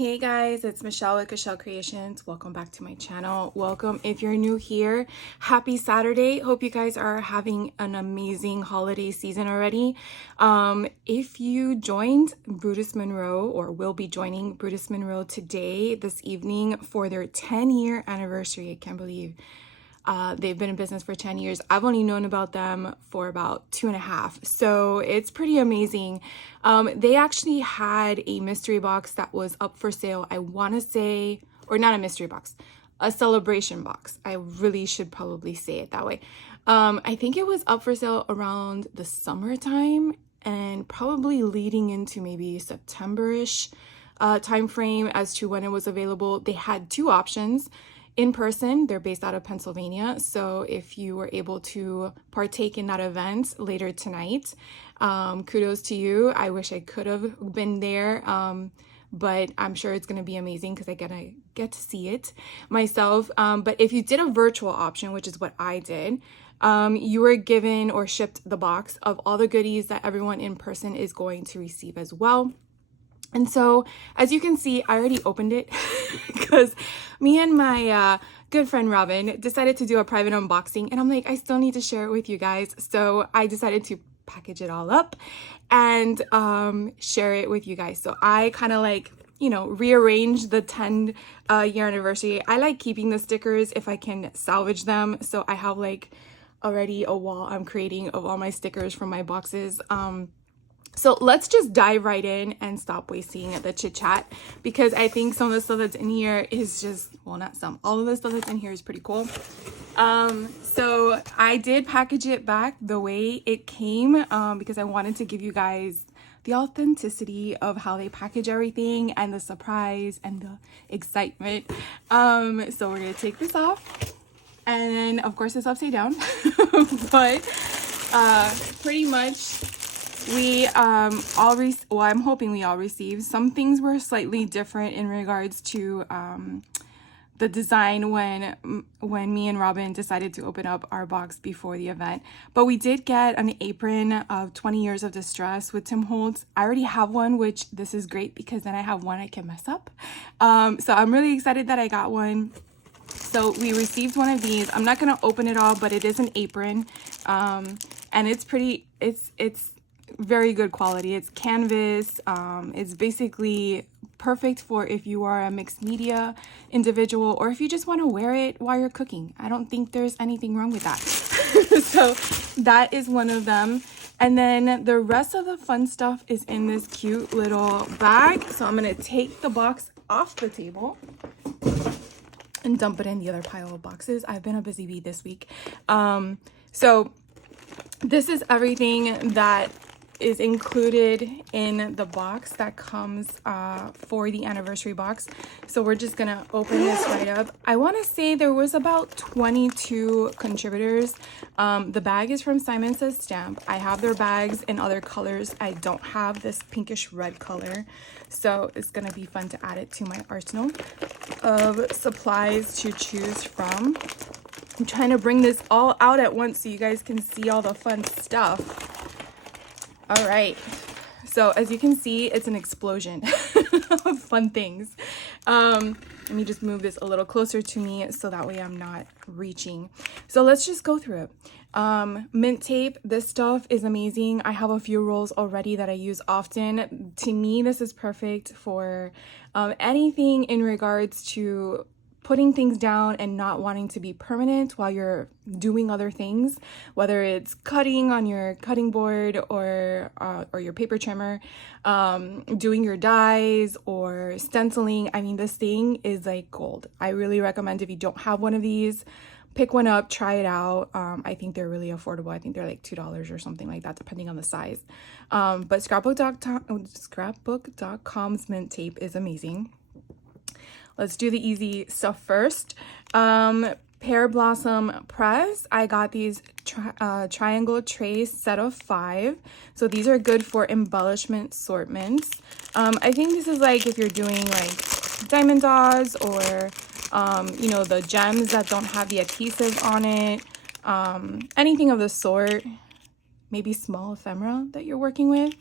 Hey guys, it's Michelle with Michelle Creations. Welcome back to my channel. Welcome if you're new here. Happy Saturday. Hope you guys are having an amazing holiday season already. If you joined Brutus Monroe or will be joining Brutus Monroe today, this evening for their 10-year anniversary, I can't believe they've been in business for 10 years. I've only known about them for about 2.5. So it's pretty amazing. They actually had a mystery box that was up for sale. I want to say, or not a mystery box, a celebration box. I really should probably say it that way. I think it was up for sale around the summertime and probably leading into maybe September-ish time frame as to when it was available. They had two options. In person, they're based out of Pennsylvania. So if you were able to partake in that event later tonight, kudos to you. I wish I could have been there, but I'm sure it's going to be amazing because I get to see it myself. But if you did a virtual option, which is what I did, you were given or shipped the box of all the goodies that everyone in person is going to receive as well. And so, as you can see, I already opened it because me and my good friend Robin decided to do a private unboxing. And I'm like, I still need to share it with you guys. So I decided to package it all up and share it with you guys. So I kind of like, rearranged the 10-year anniversary. I like keeping the stickers if I can salvage them. So I have like already a wall I'm creating of all my stickers from my boxes. So let's just dive right in and stop wasting the chit chat because I think some of the stuff that's in here is just, well, not some, all of the stuff that's in here is pretty cool. So I did package it back the way it came because I wanted to give you guys the authenticity of how they package everything and the surprise and the excitement. So we're going to take this off and then of course it's upside down, but pretty much we I'm hoping we all received. Some things were slightly different in regards to the design when me and Robin decided to open up our box before the event. But we did get an apron of 20 Years of Distress with Tim Holtz. I already have one, which this is great because then I have one I can mess up. So I'm really excited that I got one. So we received one of these. I'm not going to open it all, but it is an apron. And it's pretty, it's very good quality. It's canvas. It's basically perfect for if you are a mixed media individual or if you just want to wear it while you're cooking. I don't think there's anything wrong with that. So that is one of them. And then the rest of the fun stuff is in this cute little bag. So I'm going to take the box off the table and dump it in the other pile of boxes. I've been a busy bee this week. So this is everything that is included in the box that comes for the anniversary box. So we're just gonna open this right up. I want to say there was about 22 contributors. The bag is from Simon Says Stamp. I have their bags in other colors. I don't have this pinkish red color, so it's gonna be fun to add it to my arsenal of supplies to choose from. I'm trying to bring this all out at once so you guys can see all the fun stuff. All right, so as you can see, it's an explosion of fun things. Let me just move this a little closer to me so that way I'm not reaching. So let's just go through it. Mint tape, this stuff is amazing. I have a few rolls already that I use often. To me, this is perfect for anything in regards to putting things down and not wanting to be permanent while you're doing other things, whether it's cutting on your cutting board or your paper trimmer, doing your dies or stenciling. I mean, this thing is like gold. I really recommend if you don't have one of these, pick one up, try it out. I think they're really affordable. I think they're like $2 or something like that, depending on the size. But scrapbook.com's mint tape is amazing. Let's do the easy stuff first. Pear Blossom Press. I got these triangle trays set of 5. So these are good for embellishment assortments. I think this is like if you're doing like diamond dots or, the gems that don't have the adhesive on it. Anything of the sort. Maybe small ephemera that you're working with.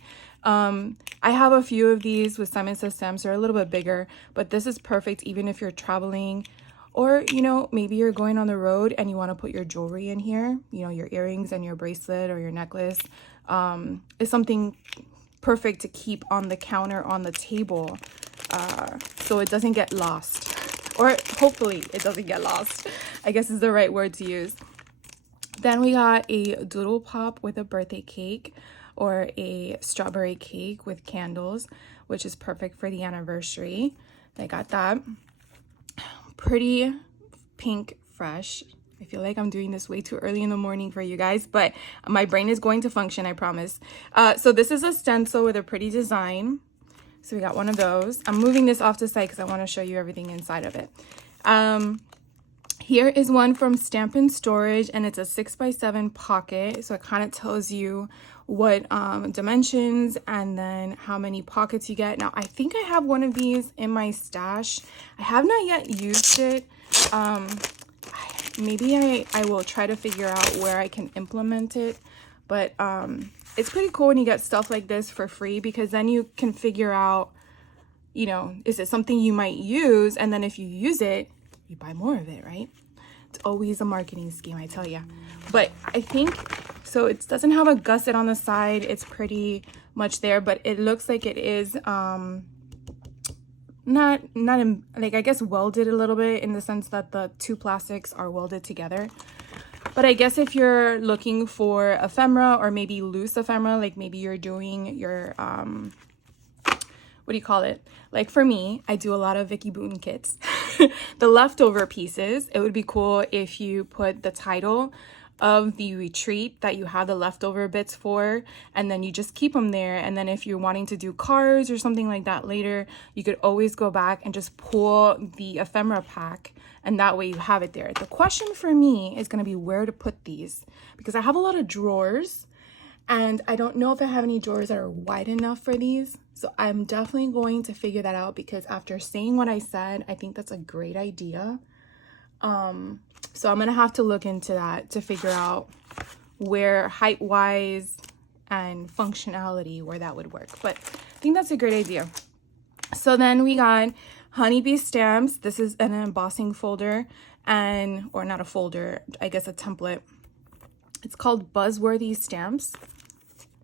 I have a few of these with Simon Says stamps. They're a little bit bigger, but this is perfect even if you're traveling, or, you know, maybe you're going on the road and you want to put your jewelry in here, you know, your earrings and your bracelet or your necklace. It's something perfect to keep on the counter, on the table, so it doesn't get lost, or hopefully it doesn't get lost, I guess is the right word to use. Then we got a doodle pop with a birthday cake, or a strawberry cake with candles, which is perfect for the anniversary. I got that. Pretty pink fresh. I feel like I'm doing this way too early in the morning for you guys, but my brain is going to function, I promise. So this is a stencil with a pretty design. So we got one of those. I'm moving this off to the side because I want to show you everything inside of it. Here is one from Stamp and Storage, and it's a 6x7 pocket. So it kind of tells you what dimensions and then how many pockets you get. Now, I think I have one of these in my stash. I have not yet used it. Maybe I will try to figure out where I can implement it. But it's pretty cool when you get stuff like this for free, because then you can figure out, you know, is it something you might use? And then if you use it, you buy more of it, right? It's always a marketing scheme, I tell you. But I think, so it doesn't have a gusset on the side. It's pretty much there, but it looks like it is not in, like, I guess welded a little bit, in the sense that the two plastics are welded together. But I guess if you're looking for ephemera, or maybe loose ephemera, like maybe you're doing your what do you call it? Like for me, I do a lot of Vicky Booten kits. The leftover pieces, it would be cool if you put the title of the retreat that you have the leftover bits for, and then you just keep them there. And then if you're wanting to do cards or something like that later, you could always go back and just pull the ephemera pack, and that way you have it there. The question for me is going to be where to put these, because I have a lot of drawers, and I don't know if I have any drawers that are wide enough for these. So I'm definitely going to figure that out, because after saying what I said, I think that's a great idea. So I'm going to have to look into that to figure out where height-wise and functionality, where that would work. But I think that's a great idea. So then we got honeybee stamps. This is an embossing folder, and, or not a folder, I guess a template. It's called Buzzworthy Stamps.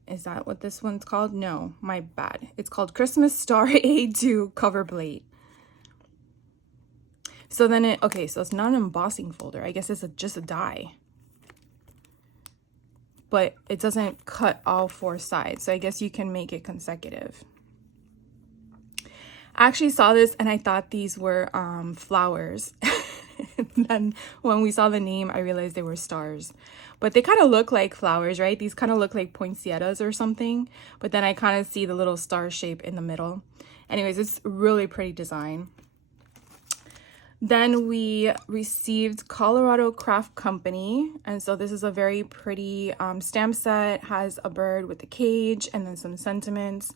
Is that what this one's called? No, my bad. It's called Christmas Star A2 Cover Plate. So then it, okay, so it's not an embossing folder. I guess it's just a die. But it doesn't cut all four sides. So I guess you can make it consecutive. I actually saw this and I thought these were flowers. And then when we saw the name, I realized they were stars. But they kind of look like flowers, right? These kind of look like poinsettias or something. But then I kind of see the little star shape in the middle. Anyways, it's really pretty design. Then we received Colorado Craft Company. And so this is a very pretty stamp set. Has a bird with a cage and then some sentiments.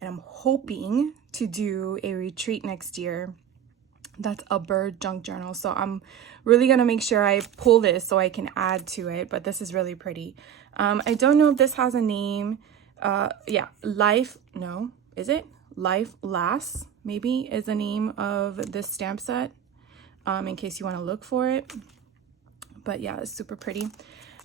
And I'm hoping to do a retreat next year that's a bird junk journal. So I'm really going to make sure I pull this so I can add to it. But this is really pretty. I don't know if this has a name. Yeah, Life, no, is it? Life Lasts, maybe, is the name of this stamp set. In case you want to look for it. But yeah, it's super pretty.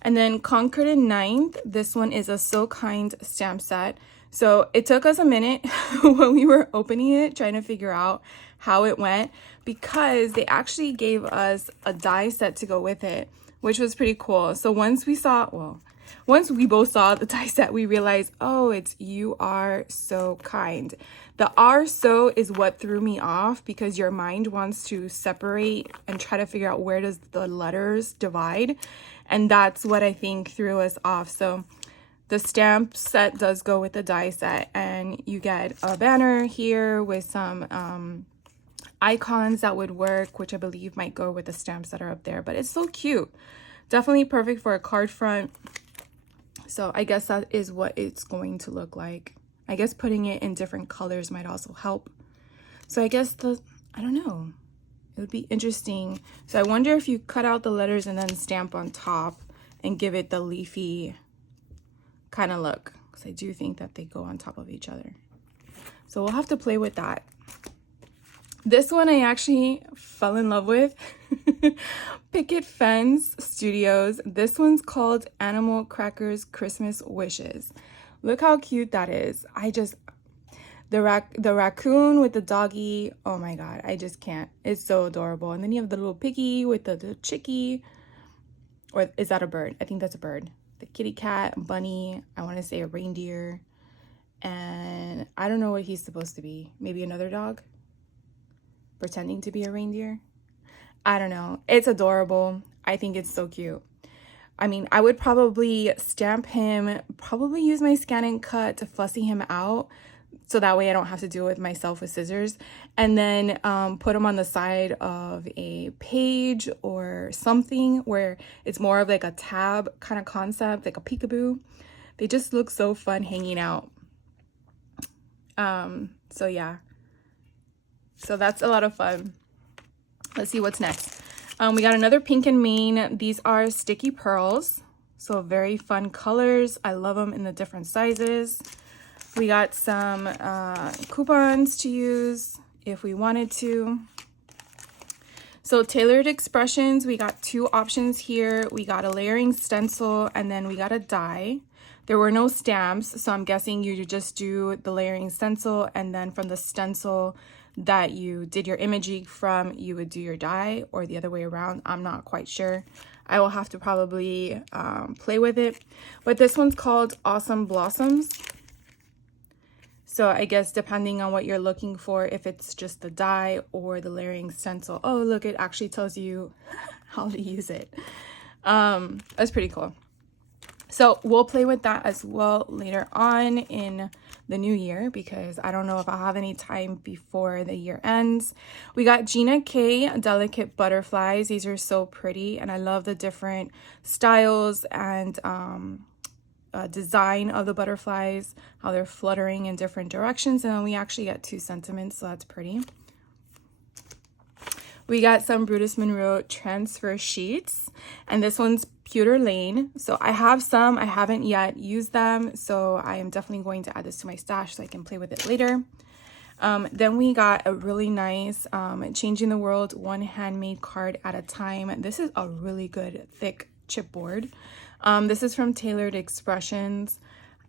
And then Concord and Ninth. This one is a So Kind stamp set. So it took us a minute when we were opening it, trying to figure out how it went, because they actually gave us a die set to go with it, which was pretty cool. So once we both saw the die set, we realized, oh, it's You Are So Kind. The are so is what threw me off, because your mind wants to separate and try to figure out where does the letters divide. And that's what I think threw us off. So the stamp set does go with the die set, and you get a banner here with some icons that would work, which I believe might go with the stamps that are up there. But it's so cute. Definitely perfect for a card front. So I guess that is what it's going to look like. I guess putting it in different colors might also help. So I guess I don't know. It would be interesting. So I wonder if you cut out the letters and then stamp on top and give it the leafy kind of look. because I do think that they go on top of each other. So we'll have to play with that. This one I actually fell in love with. Picket Fence Studios. This one's called Animal Crackers Christmas Wishes. Look how cute that is. The raccoon with the doggy. Oh my god, I just can't. It's so adorable. And then you have the little piggy with the chickie. Or is that a bird? I think that's a bird. The kitty cat, bunny. I want to say a reindeer. And I don't know what he's supposed to be. Maybe another dog? Pretending to be a reindeer? I don't know. It's adorable. I think it's so cute. I mean, I would probably stamp him, probably use my scan and cut to fussy him out, so that way I don't have to do it with myself with scissors, and then put them on the side of a page or something where it's more of like a tab kind of concept, like a peekaboo. They just look so fun hanging out. So yeah, so that's a lot of fun. Let's see what's next. We got another Pink and Main. These are sticky pearls, so very fun colors. I love them in the different sizes. We got some coupons to use if we wanted to. So Tailored Expressions, we got two options here. We got a layering stencil and then we got a die. There were no stamps, so I'm guessing you just do the layering stencil, and then from the stencil that you did your imaging from, you would do your die, or the other way around. I'm not quite sure. I will have to probably play with it. But this one's called Awesome Blossoms. So I guess depending on what you're looking for, if it's just the die or the layering stencil. Oh, look, it actually tells you how to use it. That's pretty cool. So we'll play with that as well later on in the new year, because I don't know if I'll have any time before the year ends. We got Gina K Delicate Butterflies. These are so pretty, and I love the different styles and design of the butterflies, how they're fluttering in different directions. And then we actually get two sentiments, so that's pretty. We got some Brutus Monroe transfer sheets, and this one's Pewter Lane. So I have some, I haven't yet used them, so I am definitely going to add this to my stash so I can play with it later. Then we got a really nice Changing the World One Handmade Card at a Time. This is a really good thick chipboard. This is from Tailored Expressions.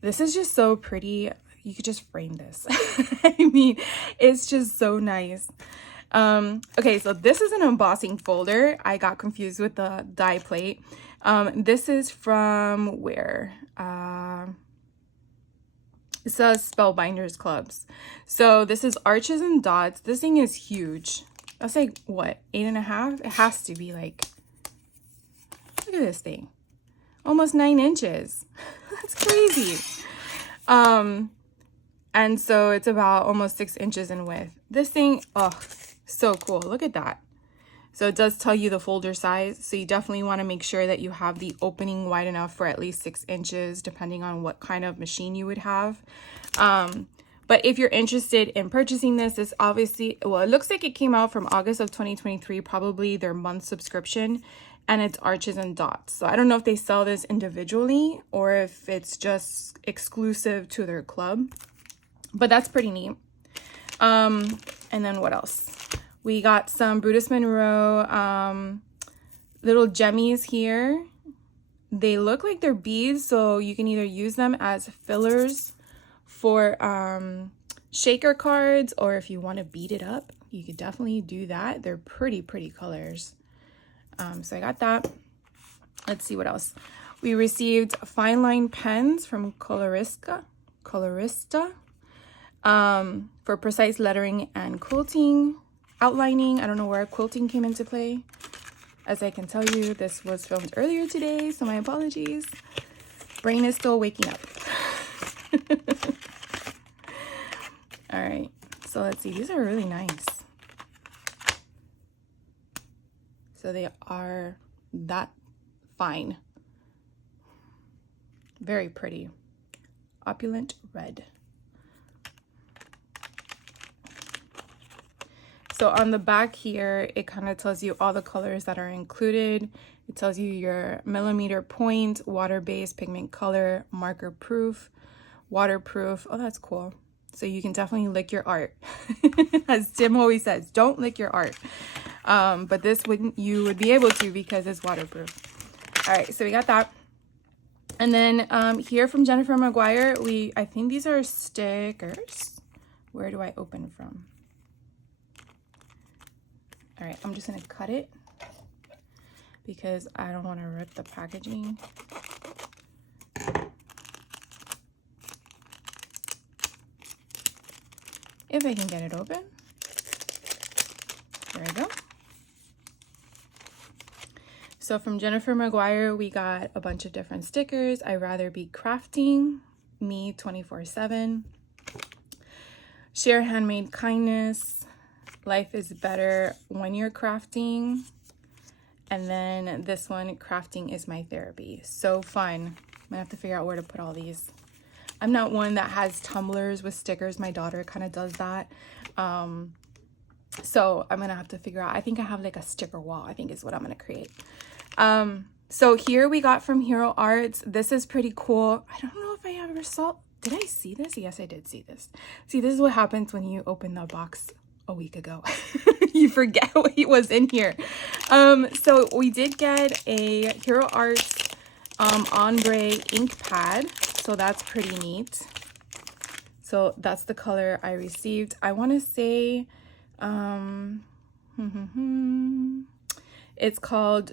This is just so pretty. You could just frame this. I mean, it's just so nice. Okay, so this is an embossing folder. I got confused with the die plate. This is from where? It says Spellbinders Clubs. So this is Arches and Dots. This thing is huge. That's like, what, 8.5? It has to be like, look at this thing. Almost 9 inches. That's crazy. And so it's about almost 6 inches in width. This thing, oh, so cool. Look at that. So it does tell you the folder size. So you definitely want to make sure that you have the opening wide enough for at least 6 inches, depending on what kind of machine you would have. But if you're interested in purchasing this, it's obviously, well, it looks like it came out from August of 2023, probably their month subscription, and it's Arches and Dots. So I don't know if they sell this individually or if it's just exclusive to their club, but that's pretty neat. And then what else? We got some Brutus Monroe little jemmies here. They look like they're beads, so you can either use them as fillers for shaker cards, or if you want to beat it up, you could definitely do that. They're pretty colors. So I got that. Let's see what else. We received fine line pens from Colorista for precise lettering and quilting, outlining. I don't know where quilting came into play. As I can tell you, this was filmed earlier today, so my apologies. Brain is still waking up. All right, so let's see. These are really nice. So they are that fine. Very pretty. Opulent red. So on the back here, it kind of tells you all the colors that are included. It tells you your millimeter point, water-based, pigment color, marker proof, waterproof. Oh, that's cool. So you can definitely lick your art. As Tim always says, don't lick your art. But this you would be able to because it's waterproof. All right, so we got that. And then here from Jennifer Maguire, I think these are stickers. Where do I open from? All right, I'm just gonna cut it because I don't want to rip the packaging. If I can get it open. There we go. So from Jennifer Maguire, we got a bunch of different stickers. I'd rather be crafting, me 24/7. Share handmade kindness. Life is better when you're crafting. And then this one, crafting is my therapy. So fun. I'm gonna have to figure out where to put all these. I'm not one that has tumblers with stickers. My daughter kind of does that. So I'm gonna have to figure out. I think I have like a sticker wall, I think is what I'm gonna create. So here we got from Hero Arts. This is pretty cool. I don't know if I ever saw, did I see this? Yes, I did see this. See, this is what happens when you open the box a week ago. You forget what was in here. So we did get a Hero Arts ombre ink pad. So that's pretty neat. So that's the color I received. I want to say it's called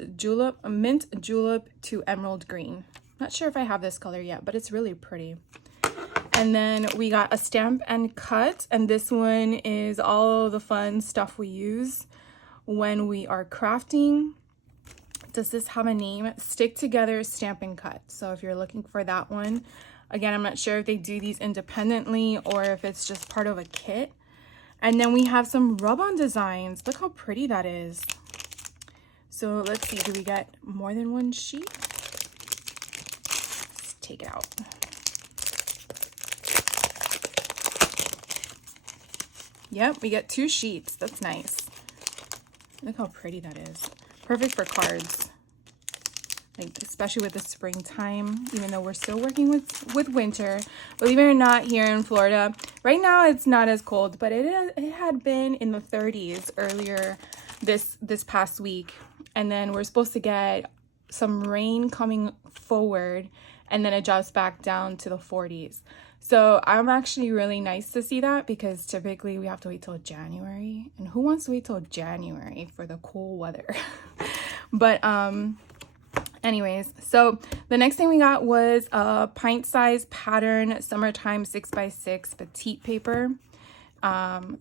Mint Julep to Emerald Green. Not sure if I have this color yet, but it's really pretty. And then we got a stamp and cut, and this one is all the fun stuff we use when we are crafting. Does this have a name? Stick Together Stamp and Cut. So if you're looking for that one, again, I'm not sure if they do these independently or if it's just part of a kit. And then we have some rub-on designs. Look how pretty that is. So let's see, do we get more than one sheet? Let's take it out. Yep, we get 2 sheets. That's nice. Look how pretty that is. Perfect for cards. Like, especially with the springtime, even though we're still working with winter. Believe it or not, here in Florida, right now it's not as cold, but it had been in the 30s earlier this past week. And then we're supposed to get some rain coming forward, and then it drops back down to the 40s. So I'm actually really nice to see that, because typically we have to wait till January, and who wants to wait till January for the cool weather? But anyways, so the next thing we got was a pint size pattern summertime 6x6 petite paper.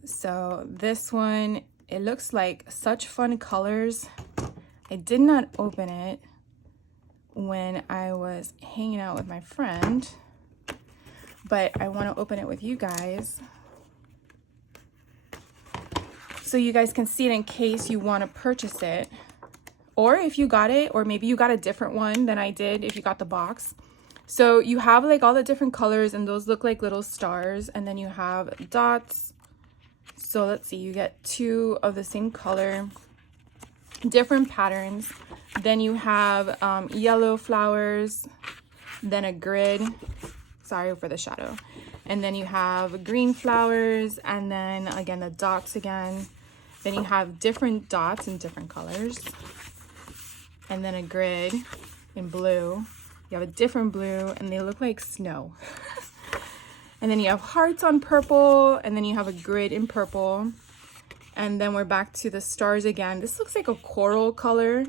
So this one, it looks like such fun colors. I did not open it when I was hanging out with my friend, but I want to open it with you guys so you guys can see it in case you want to purchase it, or if you got it, or maybe you got a different one than I did if you got the box. So you have like all the different colors, and those look like little stars, and then you have dots. So let's see, you get 2 of the same color, different patterns. Then you have yellow flowers, then a grid. Sorry for the shadow. And then you have green flowers, and then again the dots again. Then you have different dots in different colors, and then a grid in blue. You have a different blue, and they look like snow. And then you have hearts on purple, and then you have a grid in purple. And then we're back to the stars again. This looks like a coral color.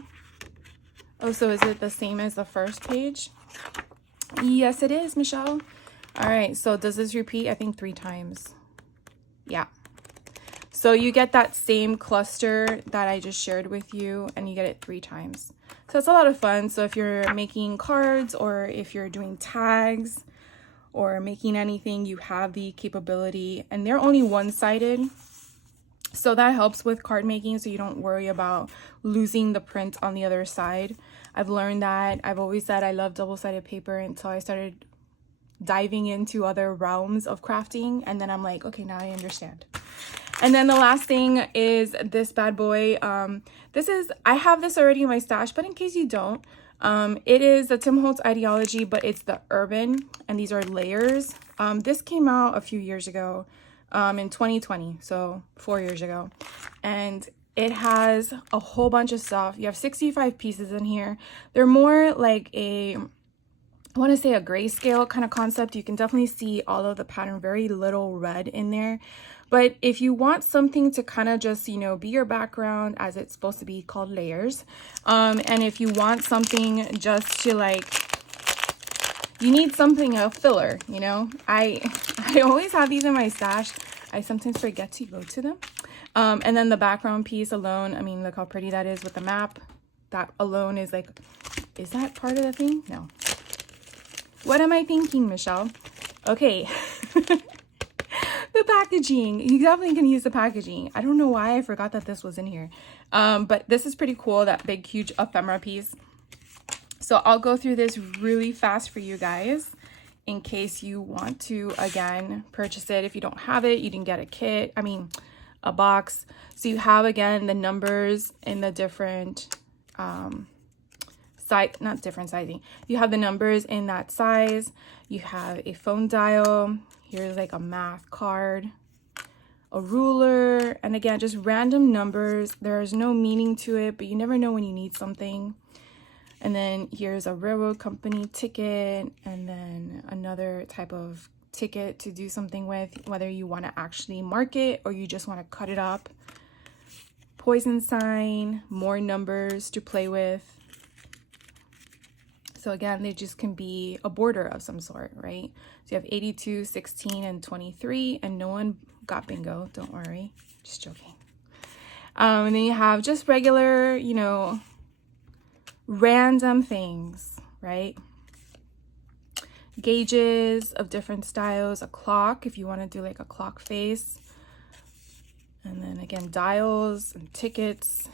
Oh, so is it the same as the first page? Yes, it is, Michelle. All right, so does this repeat? I think 3 times. Yeah. So you get that same cluster that I just shared with you, and you get it 3 times. So it's a lot of fun. So if you're making cards, or if you're doing tags, or making anything, you have the capability, and they're only one-sided. So that helps with card making, so you don't worry about losing the print on the other side. I've learned that. I've always said I love double-sided paper until I started diving into other realms of crafting, and then I'm like, okay, now I understand. And then the last thing is this bad boy. I have this already in my stash, but in case you don't, it is the Tim Holtz Ideology, but it's the urban, and these are layers. This came out a few years ago, in 2020, so 4 years ago. And it has a whole bunch of stuff. You have 65 pieces in here. They're more like I want to say a grayscale kind of concept. You can definitely see all of the pattern, very little red in there. But if you want something to kind of just, you know, be your background, as it's supposed to be called layers. And if you want something just to like, you need something, a filler, you know. I always have these in my stash. I sometimes forget to go to them. And then the background piece alone, I mean, look how pretty that is with the map. That alone is like, is that part of the thing? No. What am I thinking, Michelle? Okay. The packaging. You definitely can use the packaging. I don't know why I forgot that this was in here. But this is pretty cool, that big, huge ephemera piece. So I'll go through this really fast for you guys in case you want to, again, purchase it. If you don't have it, you can get a kit. I mean, a box. So you have, again, the numbers in the different not different sizing. You have the numbers in that size. You have a phone dial. Here's like a math card, a ruler, and again, just random numbers. There's no meaning to it, but you never know when you need something. And then here's a railroad company ticket, and then another type of ticket to do something with, whether you want to actually mark it or you just want to cut it up. Poison sign, more numbers to play with. So again, they just can be a border of some sort, right? So you have 82, 16, and 23, and no one got bingo, don't worry, just joking. And then you have just regular, you know, random things, right? Gauges of different styles, a clock if you want to do like a clock face. And then again, dials and tickets,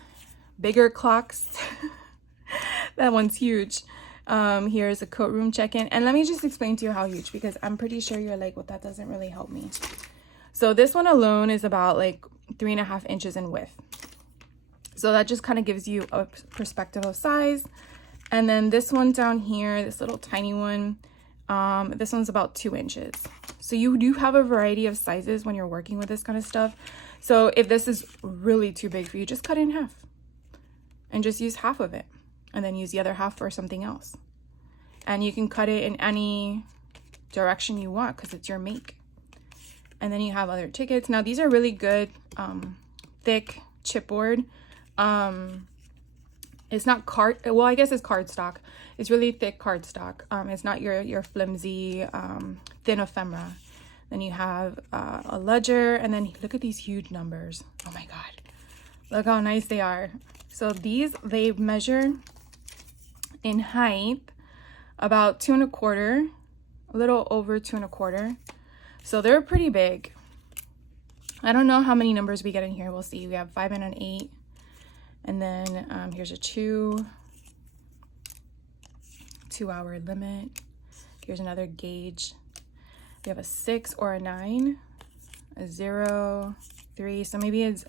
bigger clocks. That one's huge. Here's a coat room check-in. And let me just explain to you how huge, because I'm pretty sure you're like, well, that doesn't really help me. So this one alone is about like 3.5 inches in width. So that just kind of gives you a perspective of size. And then this one down here, this little tiny one, this one's about 2 inches. So you do have a variety of sizes when you're working with this kind of stuff. So if this is really too big for you, just cut it in half and just use half of it, and then use the other half for something else. And you can cut it in any direction you want because it's your make. And then you have other tickets. Now these are really good, thick chipboard. It's not card, well, I guess it's cardstock. It's really thick cardstock. It's not your flimsy, thin ephemera. Then you have a ledger, and then look at these huge numbers. Oh my God, look how nice they are. So these, they measure in height about 2 1/4, a little over 2 1/4. So they're pretty big. I don't know how many numbers we get in here. We'll see. We have 5 and an 8. And then here's a 2-hour limit. Here's another gauge. We have a 6 or a 9, a 0, 3. So maybe it's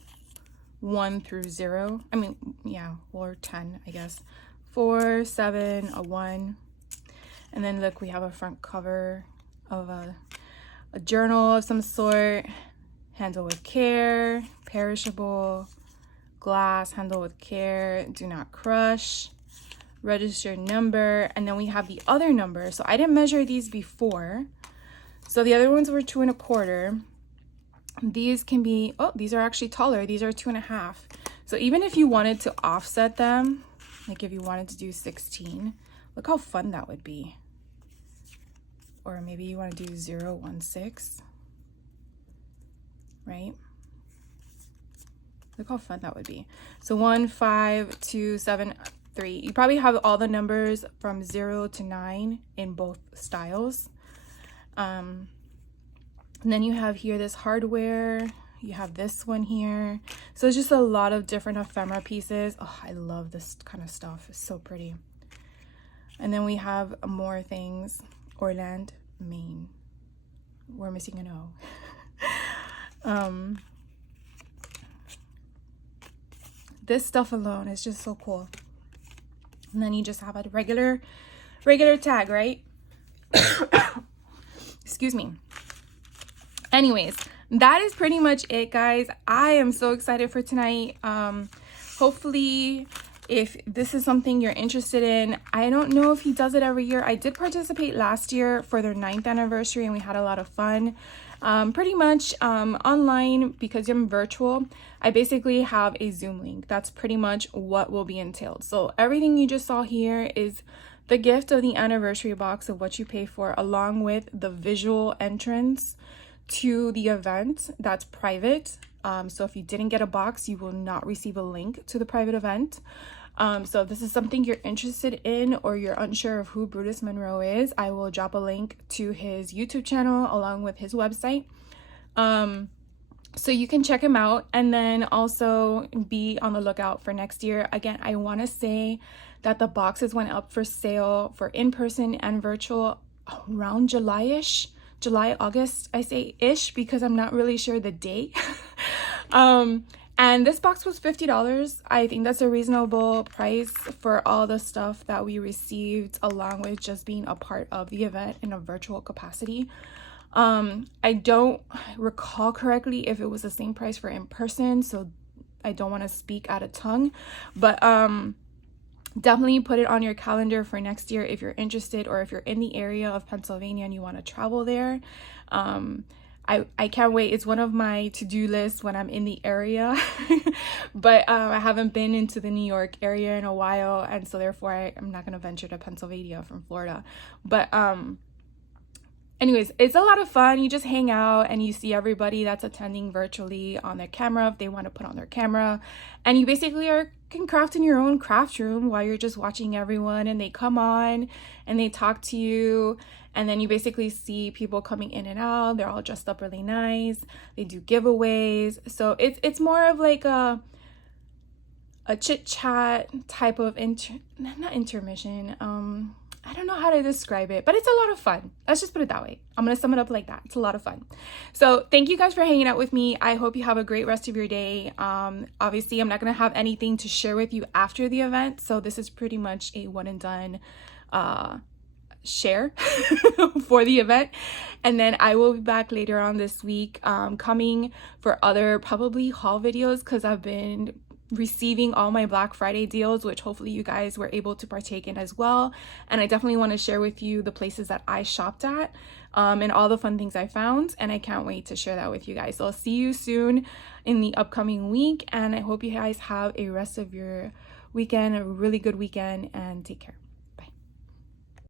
1 through 0. I mean, yeah, or 10, I guess. 4, 7, a 1. And then look, we have a front cover of a journal of some sort. Handle with care, perishable, glass, handle with care, do not crush, registered number. And then we have the other number. So I didn't measure these before. So the other ones were 2 1/4. These can be, oh, these are actually taller. These are 2 1/2. So even if you wanted to offset them, like if you wanted to do 16, look how fun that would be. Or maybe you want to do 0, 1, 6, right? Look how fun that would be. So 1, 5, 2, 7, 3. You probably have all the numbers from 0 to 9 in both styles. And then you have here this hardware. You have this one here. So it's just a lot of different ephemera pieces. Oh, I love this kind of stuff. It's so pretty. And then we have more things. Orland, Maine. We're missing an O. This stuff alone is just so cool. And then you just have a regular tag, right? Excuse excuse me. Anyways, that is pretty much it, guys. I am so excited for tonight. Hopefully, if this is something you're interested in, I don't know if he does it every year. I did participate last year for their 9th anniversary and we had a lot of fun. Pretty much online, because I'm virtual, I basically have a Zoom link. That's pretty much what will be entailed. So everything you just saw here is the gift of the anniversary box of what you pay for, along with the visual entrance to the event that's private. So if you didn't get a box, you will not receive a link to the private event. So if this is something you're interested in, or you're unsure of who Brutus Monroe is, I will drop a link to his YouTube channel along with his website. So you can check him out, and then also be on the lookout for next year. Again, I want to say that the boxes went up for sale for in-person and virtual around July-ish. July, August, I say ish because I'm not really sure the date. And this box was $50. I think that's a reasonable price for all the stuff that we received, along with just being a part of the event in a virtual capacity. I don't recall correctly if it was the same price for in person, so I don't want to speak out of tongue, but definitely put it on your calendar for next year if you're interested, or if you're in the area of Pennsylvania and you want to travel there. I can't wait. It's one of my to-do lists when I'm in the area. But I haven't been into the New York area in a while, and so therefore I'm not going to venture to Pennsylvania from Florida. But anyways, it's a lot of fun. You just hang out and you see everybody that's attending virtually on their camera if they want to put on their camera, and you basically can craft in your own craft room while you're just watching everyone, and they come on and they talk to you, and then you basically see people coming in and out. They're all dressed up really nice. They do giveaways. So it's more of like a chit chat type of not intermission. I don't know how to describe it, but it's a lot of fun. Let's just put it that way. I'm going to sum it up like that. It's a lot of fun. So thank you guys for hanging out with me. I hope you have a great rest of your day. Obviously, I'm not going to have anything to share with you after the event. So this is pretty much a one and done share for the event. And then I will be back later on this week coming for other probably haul videos, because I've been receiving all my Black Friday deals, which hopefully you guys were able to partake in as well. And I definitely want to share with you the places that I shopped at and all the fun things I found, and I can't wait to share that with you guys. So I'll see you soon in the upcoming week, and I hope you guys have a rest of your weekend, a really good weekend, and take care.